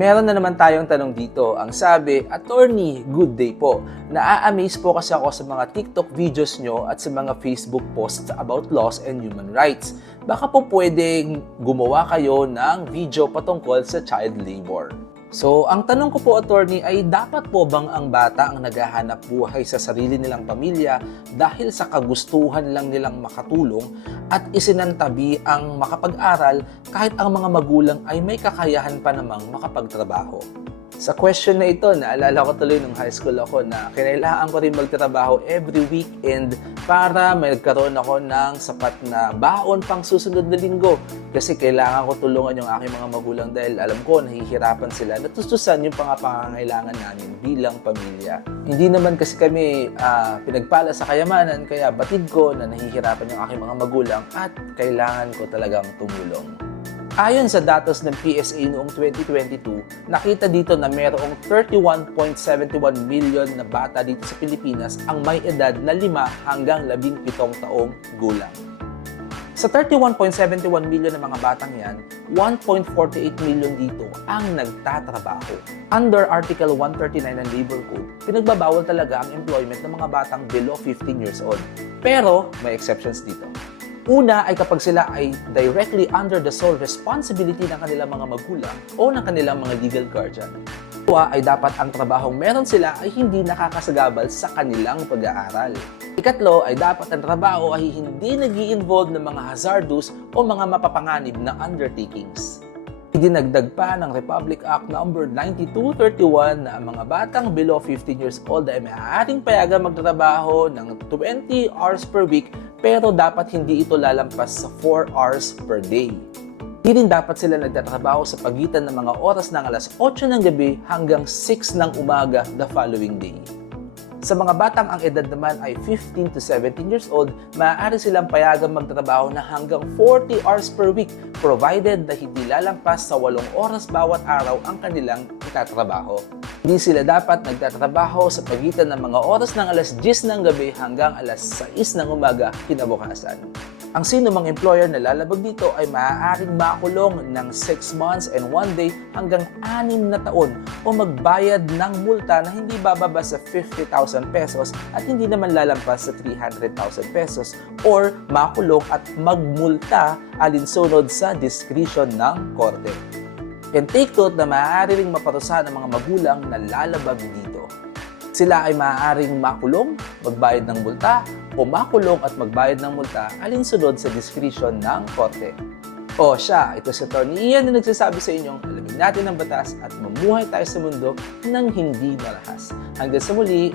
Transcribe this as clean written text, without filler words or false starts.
Meron na naman tayong tanong dito. Ang sabi, Attorney, good day po. Naa-amaze po kasi ako sa mga TikTok videos nyo at sa mga Facebook posts about laws and human rights. Baka po pwedeng gumawa kayo ng video patungkol sa child labor. So, ang tanong ko po, attorney, ay dapat po bang ang bata ang naghahanap buhay sa sarili nilang pamilya dahil sa kagustuhan lang nilang makatulong at isinantabi ang makapag-aral kahit ang mga magulang ay may kakayahan pa namang makapagtrabaho? Sa question na ito, naalala ko tuloy nung high school ako na kinailangan ko rin magtrabaho every weekend para magkaroon ako ng sapat na baon pang susunod na linggo. Kasi kailangan ko tulungan yung aking mga magulang dahil alam ko nahihirapan sila. Natustusan yung pangangailangan namin bilang pamilya. Hindi naman kasi kami pinagpala sa kayamanan, kaya batid ko na nahihirapan yung aking mga magulang at kailangan ko talagang tumulong. Ayon sa datos ng PSA noong 2022, nakita dito na mayroong 31.71 million na bata dito sa Pilipinas ang may edad na 5 hanggang 17 taong gulang. Sa 31.71 million na mga batang yan, 1.48 million dito ang nagtatrabaho. Under Article 139 ng Labor Code, pinagbabawal talaga ang employment ng mga batang below 15 years old. Pero may exceptions dito. Una ay kapag sila ay directly under the sole responsibility ng kanilang mga magulang o ng kanilang mga legal guardian. Dua ay dapat ang trabahong meron sila ay hindi nakakasagabal sa kanilang pag-aaral. Ikatlo ay dapat ang trabaho ay hindi nag-i-involve ng mga hazardous o mga mapapanganib na undertakings. Idinagdag pa ng Republic Act No. 9231 na ang mga batang below 15 years old ay maaaring payagan magtrabaho ng 20 hours per week pero dapat hindi ito lalampas sa 4 hours per day. Hindi rin dapat sila nagtatrabaho sa pagitan ng mga oras ng alas 8 ng gabi hanggang 6 ng umaga the following day. Sa mga batang ang edad naman ay 15 to 17 years old, maaari silang payagang magtrabaho na hanggang 40 hours per week provided na hindi lalampas sa 8 oras bawat araw ang kanilang itatrabaho. Hindi sila dapat nagtatrabaho sa pagitan ng mga oras ng alas 10 ng gabi hanggang alas 6 ng umaga kinabukasan. Ang sino mang employer na lalabag dito ay maaaring makulong ng 6 months and 1 day hanggang 6 na taon o magbayad ng multa na hindi bababa sa 50,000 pesos at hindi naman lalampas sa 300,000 pesos or makulong at magmulta alinsunod sa diskresyon ng korte. And take note na maaari ring maparusahan ng mga magulang na lalabag dito. Sila ay maaaring makulong, magbayad ng multa, o makulong at magbayad ng multa alinsunod sa diskresyon ng korte. O siya, ito si Atty. Ian na nagsasabi sa inyong alamin natin ang batas at mamuhay tayo sa mundo ng hindi marahas. Hanggang sa muli,